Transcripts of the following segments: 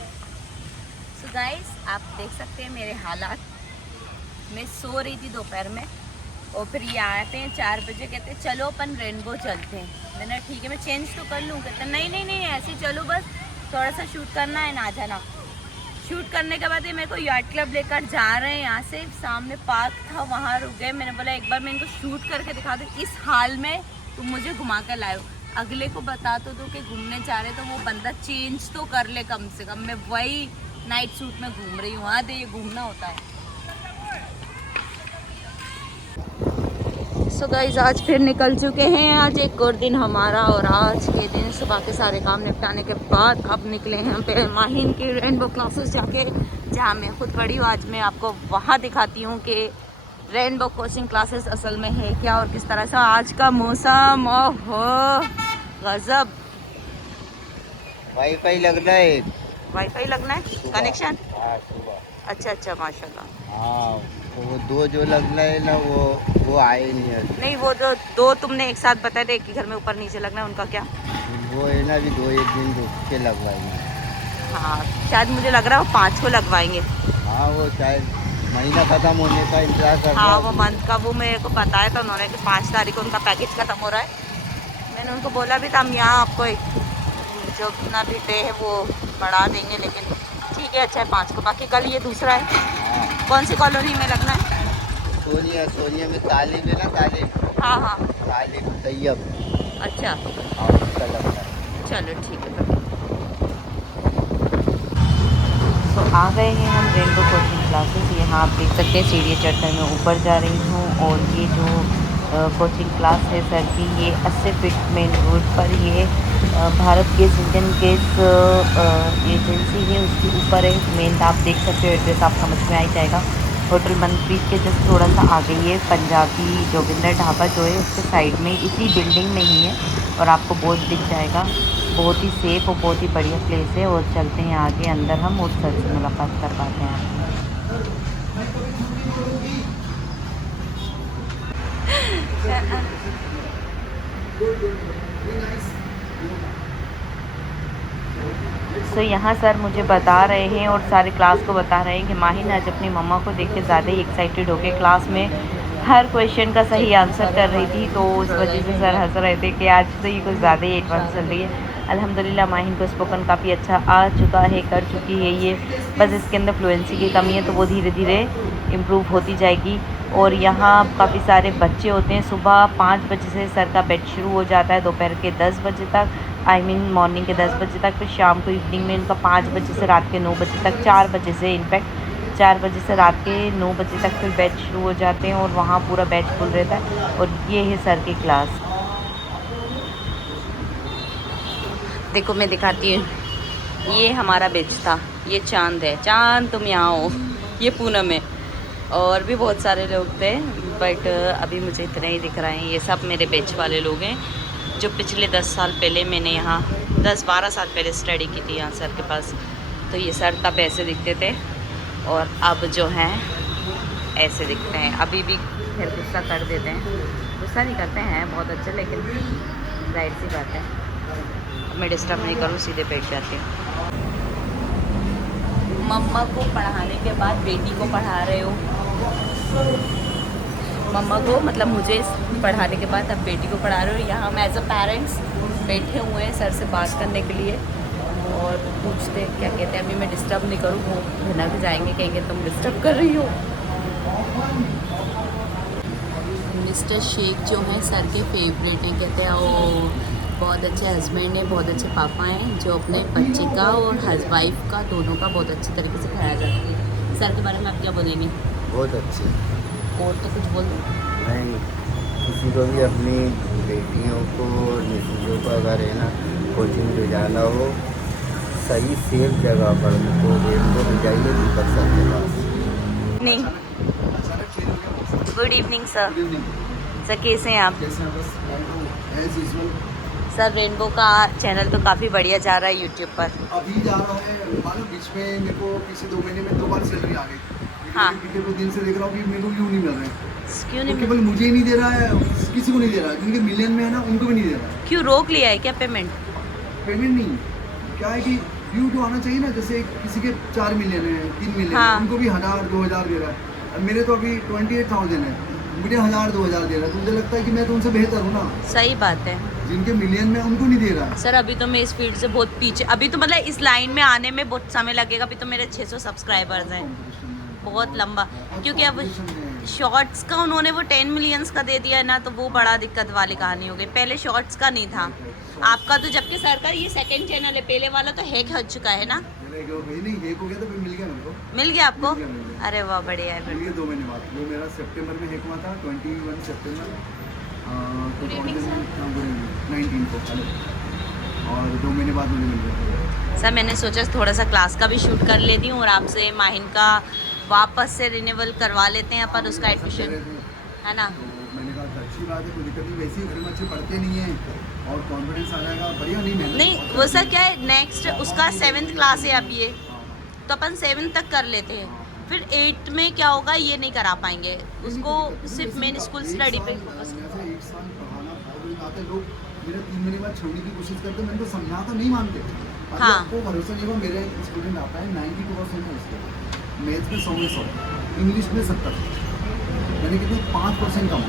So guys, आप देख सकते हैं मेरे हालात। मैं सो रही थी दोपहर में और फिर ये आते हैं 4 बजे, कहते हैं चलो अपन रेनबो चलते हैं। मैंने ठीक है मैं चेंज तो कर लूँ, कहते नहीं नहीं नहीं ऐसे ही चलो, बस थोड़ा सा शूट करना है, ना जाना। शूट करने के बाद ये मेरे को यार्ड क्लब लेकर जा रहे हैं। यहाँ से सामने पार्क था, वहाँ रुक गए। मैंने बोला एक बार मैं इनको शूट करके दिखा दूँ, इस हाल में तुम मुझे घुमा कर लाए हो। अगले को बता तो दो कि घूमने जा रहे, तो वो बंदा चेंज तो कर ले कम से कम। मैं वही नाइट सूट में घूम रही हूँ। हाँ तो ये घूमना होता है। सो गाइस, आज फिर निकल चुके हैं। आज एक और दिन हमारा, और आज के दिन सुबह के सारे काम निपटाने के बाद अब निकले हैं पे माहिन की रेनबो क्लासेस जाके, जहाँ मैं खुद पढ़ी हूँ। आज मैं आपको वहाँ दिखाती हूँ कि रेनबो कोचिंग क्लासेस असल में है क्या और किस तरह से। आज का मौसम ओहो गजब। वाईफाई लगना है। वाईफाई लगना है, कनेक्शन? हाँ सुबह। अच्छा अच्छा, माशाल्लाह। हाँ वो दो जो लगना है ना, वो आए नहीं है। नहीं, वो जो दो तुमने एक साथ बताए थे, एक ही घर में ऊपर नीचे लगना है, उनका क्या? वो है ना, अभी 2-1 दिन रुक के लगवाएंगे। हाँ शायद मुझे लग रहा है वो 5 को लगवाएंगे। हाँ वो शायद महीना ख़त्म होने का इंतजार कर रहा हाँ है। वो मंथ का, वो मेरे को बताया था उन्होंने कि 5 तारीख को उनका पैकेज खत्म हो रहा है। मैंने उनको बोला भी था हम यहाँ आपको जो अपना भी डे है वो बढ़ा देंगे, लेकिन ठीक है अच्छा है 5 को। बाकी कल ये दूसरा है। हाँ कौन सी कॉलोनी में लगना है? सोनिया में तालिब है ना, तालिब हाँ हाँ। तालिब तैयब। अच्छा हाँ उसका लगता है। चलो ठीक है फिर। तो आ गए हैं हम रेनबो कोचिंग क्लासेस। यहाँ आप देख सकते हैं सीढ़ी चढ़कर मैं ऊपर जा रही हूँ, और ये जो कोचिंग क्लास है सर की, ये 80 फीट मेन रोड पर, ये Bharat gas Indian gas agency है, उसके ऊपर है मेन। आप देख सकते हो, एड्रेस आप समझ में आ ही जाएगा। होटल मनप्रीत के जस्ट थोड़ा सा आगे ये पंजाबी जोगिंदर ढाबा जो है उसके साइड में, इसी बिल्डिंग में ही है, और आपको बोर्ड दिख जाएगा। बहुत ही सेफ़ और बहुत ही बढ़िया प्लेस है। और चलते हैं आगे अंदर हम, और सर से मुलाकात करवाते हैं। सो यहाँ सर मुझे बता रहे हैं और सारे क्लास को बता रहे हैं कि माहिन आज अपनी मम्मा को देख के ज़्यादा ही एक्साइटेड होकर क्लास में हर क्वेश्चन का सही आंसर कर रही थी, तो उस वजह से सर हंस रहे थे कि आज तो ये कुछ ज़्यादा ही एडवांस चल रही है। अल्हम्दुलिल्लाह माहिन को स्पोकन काफ़ी अच्छा आ चुका है, कर चुकी है ये, बस इसके अंदर फ्लुएंसी की कमी है, तो वो धीरे धीरे इम्प्रूव होती जाएगी। और यहाँ काफ़ी सारे बच्चे होते हैं। सुबह 5 बजे से सर का बैच शुरू हो जाता है, दोपहर के 10 बजे तक, आई मीन मॉर्निंग के 10 बजे तक। फिर शाम को इवनिंग में इनका 5 बजे से रात के 9 बजे तक, 4 बजे से इनफैक्ट 4 बजे से रात के 9 बजे तक फिर बैच शुरू हो जाते हैं, और वहाँ पूरा बैच फुल रहता है। और ये है सर की क्लास। देखो मैं दिखाती हूँ, ये हमारा बैच था, ये चांद है। चांद तुम यहाँ हो, ये पूनम है, और भी बहुत सारे लोग थे, बट अभी मुझे इतने ही दिख रहे हैं। ये सब मेरे बैच वाले लोग हैं, जो पिछले 10 साल पहले मैंने यहाँ 10-12 साल पहले स्टडी की थी यहाँ सर के पास। तो ये सर तब ऐसे दिखते थे, और अब जो हैं ऐसे दिखते हैं। अभी भी फिर गुस्सा कर देते हैं, गुस्सा नहीं करते हैं बहुत अच्छे, लेकिन जाहिर सी बात है मैं डिस्टर्ब नहीं करूँ, सीधे बैठ जाती हूँ। मम्मा को पढ़ाने के बाद बेटी को पढ़ा रहे हो? मम्मा को मतलब मुझे पढ़ाने के बाद अब बेटी को पढ़ा रहे हो। यहाँ हम एज अ पेरेंट्स बैठे हुए हैं सर से बात करने के लिए, और पूछते क्या कहते हैं। अभी मैं डिस्टर्ब नहीं करूँ, वो भनक जाएंगे, कहेंगे तुम डिस्टर्ब कर रही हो। मिस्टर शेख जो हैं सर के फेवरेट हैं, कहते हैं वो बहुत अच्छे हस्बैंड हैं, बहुत अच्छे पापा हैं, जो अपने बच्चे का और वाइफ का दोनों का बहुत अच्छे तरीके से ख्याल रखते हैं। सर के बारे में आप क्या बोलेंगे? बहुत अच्छे। और तो कुछ बोल दो। नहीं, किसी को भी अपनी बेटियों को, नितियों को अगर है ना कोचिंग भेजाना हो, सही सेफ जगह पर उनको रेनबो भेजाइए, दीपक सर के पास। नहीं, गुड इवनिंग सर। सर कैसे हैं आप? सर रेनबो का चैनल तो काफ़ी बढ़िया जा रहा है यूट्यूब पर। अभी जा रहा है, मालूम बीच में मेरे को पिछले 2 महीने में 2 बार सैलरी आ गई। हाँ। पिछले 2 दिन से देख रहा हूँ कि मेरे को क्यों नहीं मिल रहे हैं। क्यों नहीं केवल मुझे ही नहीं दे रहा है, किसी को नहीं दे रहा है, जिनके मिलियन में है ना उनको भी नहीं दे रहा है। क्यों रोक लिया है क्या पेमेंट? पेमेंट नहीं, क्या है कि व्यू तो आना चाहिए ना, जैसे किसी के 4 मिलियन है, 3 मिलियन हाँ। है, उनको भी 1000-2000 दे रहा है। अब मेरे तो अभी 28,000 है, मुझे 1000-2000 दे रहा है, तो मुझे लगता है कि मैं तो उनसे बेहतर हूँ ना। सही बात है जिनके मिलियन में उनको नहीं दे रहा है। सर। अभी तो मैं इस फील्ड से बहुत पीछे, अभी तो मतलब इस लाइन में आने में बहुत समय लगेगा। अभी तो मेरे 600 सब्सक्राइबर्स हैं, बहुत लंबा। क्योंकि अब शॉर्ट्स का उन्होंने वो 10 मिलियंस का दे दिया है ना, तो वो बड़ा दिक्कत वाली कहानी हो गई। पहले शॉर्ट्स का नहीं था आपका, तो जबकि सर का ये सेकंड चैनल है, पहले वाला तो हैक हो चुका है ना। नहीं, हैक हो गया तो फिर मिल गया मेरे को। मिल गया आपको? मिल गया। अरे वाह, बढ़िया है मिल फिर। गया 2 महीने बाद। वो मेरा सितंबर में हैक हुआ था, 21 सितंबर 2019 को, और 2 महीने बाद मुझे मिल गया। सर मैंने सोचा थोड़ा सा क्लास का भी शूट कर लेती हूँ और आपसे माहिन का वापस से रिन्यूअल करवा लेते हैं अपन उसका एडमिशन, है ना। तो मैंने कहा अच्छी बात है, कोई दिक्कत नहीं, वैसे ही घर में अच्छे पढ़ते नहीं है और कॉन्फिडेंस आ जाएगा, बढ़िया। नहीं वो सर क्या है, नेक्स्ट उसका 7th क्लास है अब ये, तो अपन 7th तक कर लेते हैं, फिर 8th में क्या होगा ये नहीं करा पाएंगे। उसको सिर्फ मेन स्कूल स्टडी पे फोकस। 1 साल पढ़ाना बहुत आते लोग, मेरा 3 महीने बाद छोड़ने की कोशिश करते, मैंने तो समझाता नहीं मानते। हाँ। आपको भरोसा नहीं होगा, मेरा एक स्टूडेंट आता है 92% है उसके, मैथ्स में 100 में 100, इंग्लिश में 70, यानी कितने 5% कम।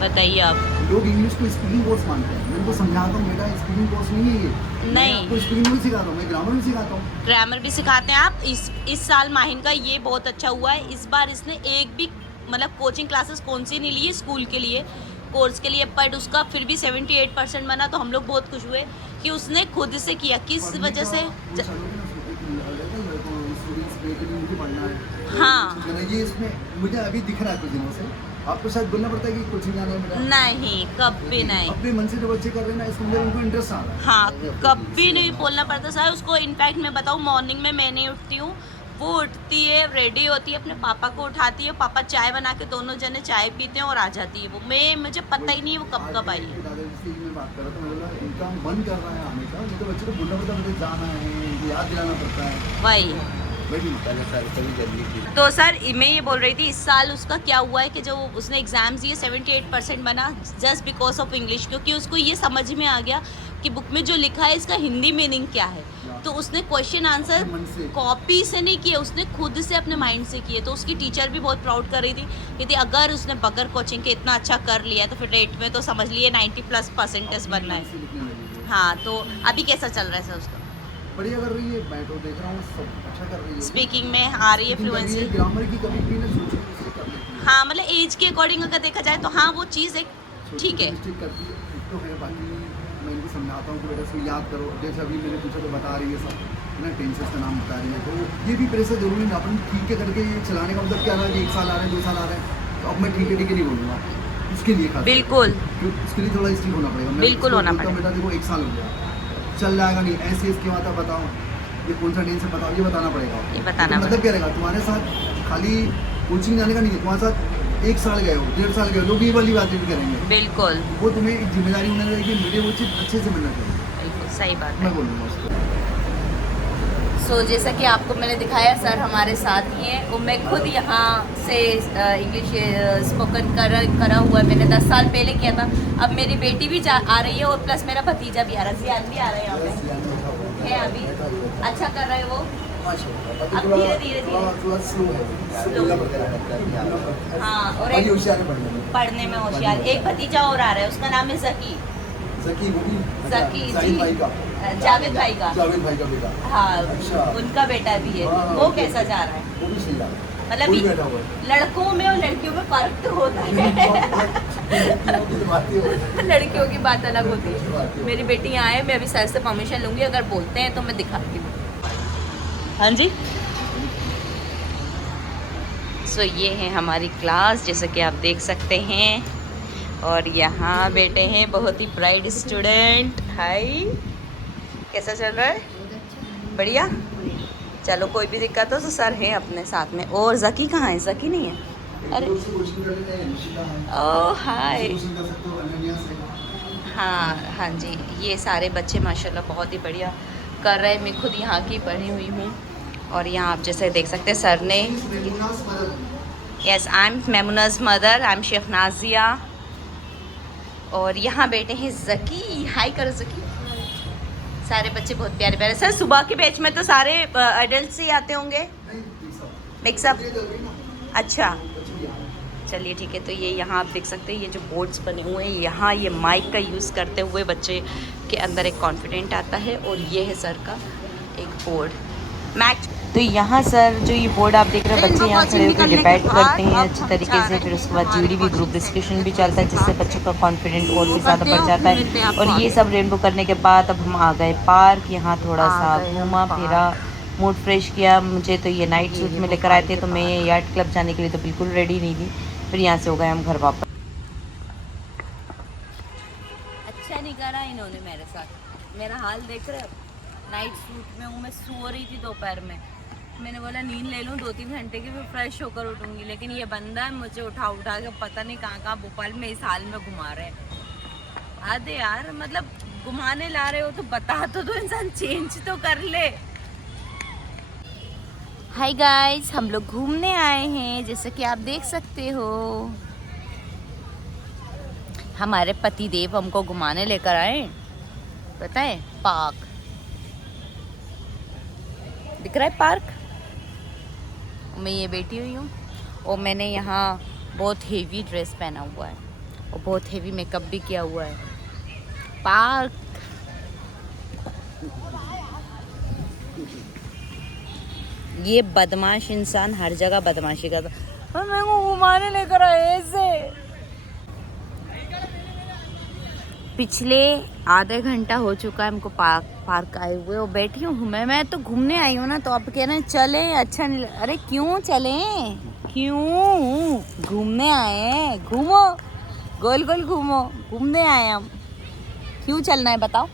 बताइए आप। लोग इंग्लिश को स्पीकिंग कोर्स मानते हैं, मैं उनको समझाता हूँ बेटा स्पीकिंग कोर्स नहीं है ये। नहीं। मैं आपको स्पीकिंग नहीं सिखाता हूँ, मैं ग्रामर भी सिखाता हूँ। ग्रामर भी सिखाते हैं आप। इस साल माहिन का ये बहुत अच्छा हुआ है, इस बार इसने एक भी मतलब कोचिंग क्लासेस कौन सी नहीं ली है स्कूल के लिए, कोर्स के लिए, बट उसका फिर भी 78% बना, तो हम लोग बहुत खुश हुए कि उसने खुद से किया। किस वजह से? हाँ। ये इसमें मुझे अभी दिख रहा है कुछ दिनों से, आपको शायद बोलना पड़ता है कि कोचिंग जाना है मेरा। नहीं, कभी नहीं। अपने मन से जो बच्चे कर रहे हैं ना, इसमें उनको इंटरेस्ट आ रहा है। हाँ, कभी नहीं बोलना पड़ता सर उसको। इनफैक्ट मैं बताऊँ, मॉर्निंग में मैं नहीं उठती हूँ, वो उठती है, रेडी होती है, अपने पापा को उठाती है, पापा चाय बना के दोनों जने चाय पीते हैं और आ जाती है वो। मुझे पता ही नहीं है वो कब आई है। दादाजी से मैं बात कर रहा था, मैं बोला इनका मन कर रहा है आने का, नहीं तो बच्चे को बोलना पड़ता है, मुझे जाना है, याद दिलाना पड़ता है। वही पहले साल कभी जल्दी थी। तो सर मैं ये बोल रही थी, इस साल उसका क्या हुआ है कि जो उसने एग्ज़ाम्स दिए 78% बना, जस्ट बिकॉज ऑफ इंग्लिश। क्योंकि उसको ये समझ में आ गया कि बुक में जो लिखा है इसका हिंदी मीनिंग क्या है, तो उसने क्वेश्चन आंसर कॉपी से नहीं किए, उसने खुद से अपने माइंड से किए। तो उसकी टीचर भी बहुत प्राउड कर रही थी, कहती अगर उसने बगैर कोचिंग के इतना अच्छा कर लिया है तो फिर 8th में तो समझ लिए 90+% बनना है। हाँ, तो अभी कैसा चल रहा है सर उसका? बढ़िया कर रही है, मैं तो देख रहा हूँ सब अच्छा कर रही है। स्पीकिंग में आ रही है फ्लुएंसी, ग्रामर की कभी भी ना सोची उससे कर लेती है। हाँ मतलब एज के अकॉर्डिंग अगर देखा जाए तो हाँ वो चीज़ एक ठीक है। मिस्टेक करती है तो है, बाकी मैं इनको समझाता हूँ कि बेटा इसको याद करो। जैसे अभी मैंने पूछा तो बता रही है सब, है ना, टेंसेस का नाम बता रही है, तो ये भी प्रेशर जरूरी नहीं। अपन ठीक है करके ये चलाने का मतलब क्या रहा है कि 1 साल आ रहे हैं, 2 साल आ रहे हैं, तो अब मैं ठीक है नहीं बोलूँगा उसके लिए खास। बिल्कुल उसके लिए थोड़ा स्ट्रिक्ट होना पड़ेगा। बिल्कुल होना पड़ेगा। बेटा देखो 1 साल हो गया, चल जाएगा नहीं, ऐसे इसके बाद बताओ ये कौन सा टेंस है, बताओ, ये बताना पड़ेगा। ये बताना तो मतलब क्या रहेगा, तुम्हारे साथ खाली कोचिंग जाने का नहीं है, तुम्हारे साथ 1 साल गए हो, 1.5 साल गए हो, लोग ये वाली बातें भी करेंगे। बिल्कुल वो तुम्हें एक जिम्मेदारी होने लगेगी, मुझे वो चीज़ अच्छे से मिलना चाहिए। बिल्कुल सही बात है। मैं बोलूँगा उसको। सो जैसा कि आपको मैंने दिखाया, सर हमारे साथ ही हैं और मैं खुद यहाँ से इंग्लिश स्पोकन करा हुआ है। मैंने 10 साल पहले किया था। अब मेरी बेटी भी आ रही है और प्लस मेरा भतीजा भी आ रहा है, जियान भी आ रहा है यहाँ पे है। अभी अच्छा कर रहे हैं वो, अब धीरे थोड़ा स्लो है। हाँ। और एक पढ़ने में होशियार एक भतीजा और आ रहा है, उसका नाम है जकी जी, जावेद भाई का बेटा। हाँ, अच्छा। उनका बेटा भी है। वो कैसा जा रहा है? वो भी सही है, मतलब लड़कों में और लड़कियों में फर्क तो होता है। लड़कियों की बात अलग होती है। मेरी बेटी यहाँ है, मैं अभी सर से परमिशन लूँगी, अगर बोलते हैं तो मैं दिखाती हूँ। हाँ जी। सो ये है हमारी क्लास, जैसा कि आप देख सकते हैं। और यहाँ बैठे हैं बहुत ही ब्राइट स्टूडेंट। हाय, कैसा चल रहा है? बढ़िया। चलो, कोई भी दिक्कत हो तो सर हैं अपने साथ में। और जकी कहाँ है? जकी नहीं है? अरे ओह हाय। हाँ हाँ जी, ये सारे बच्चे माशाल्लाह बहुत ही बढ़िया कर रहे हैं। मैं खुद यहाँ की पढ़ी हुई हूँ। और यहाँ आप जैसे देख सकते हैं सर ने, yes I am Memunaz mother, I am Shaikh Nazia. और यहाँ बैठे हैं जकी। हाय करो जकी। सारे बच्चे बहुत प्यारे प्यारे। सर सुबह के बैच में तो सारे एडल्ट ही आते होंगे, मिक्सअप। अच्छा चलिए ठीक है। तो ये यहाँ आप देख सकते हैं, ये जो बोर्ड्स बने हुए हैं यहाँ, ये माइक का यूज़ करते हुए बच्चे के अंदर एक कॉन्फिडेंट आता है। और ये है सर का एक बोर्ड मैच। तो यहाँ सर जो ये बोर्ड आप देख रहे हैं, बच्चे यहाँ खड़े होकर डिबेट करते हैं अच्छी तरीके से। फिर उसके बाद जीडी भी ग्रुप डिस्कशन भी चलता है, जिससे बच्चों का कॉन्फिडेंट और भी ज़्यादा बढ़ जाता है। और ये सब रेनबो करने के बाद अब हम आ गए पार्क। यहाँ थोड़ा सा घूमा फिरा, मूड फ्रेश किया। मुझे तो ये नाइट सूट में लेकर आए थे, तो मैं ये यार्ड क्लब जाने के लिए तो बिल्कुल रेडी नहीं थी। फिर यहाँ से हो गए हम घर वापस। अच्छा नहीं करा इन्होंने मेरे साथ, मेरा हाल देख रहे हो। नाइट सूट में हूँ, मैं सो रही थी दोपहर में। मैंने बोला नींद ले लूँ 2-3 घंटे की, फिर फ्रेश होकर उठूँगी। लेकिन ये बंदा मुझे उठा के पता नहीं कहाँ कहाँ भोपाल में इस हाल में घुमा रहे हैं। आधे यार, मतलब घुमाने ला रहे हो तो बता तो इंसान चेंज तो कर ले। हाय गाइस, हम लोग घूमने आए हैं, जैसे कि आप देख सकते हो। हमारे पति देव हमको घुमाने लेकर आए, पता है, पार्क दिख रहा है पार्क। मैं ये बैठी हुई हूँ और मैंने यहाँ बहुत हेवी ड्रेस पहना हुआ है और बहुत हेवी मेकअप भी किया हुआ है। पार्क ये बदमाश इंसान हर जगह बदमाशी करता। मैं को घुमाने लेकर आए ऐसे। पिछले आधे घंटा हो चुका है हमको पार्क आए हुए और बैठी हूँ मैं तो घूमने आई हूँ ना। तो आप कह रहे हैं चले, अच्छा नहीं अरे क्यों चले, क्यों घूमने आए हैं, घूमो गोल गोल घूमो, घूमने आए हम, क्यों चलना है बताओ।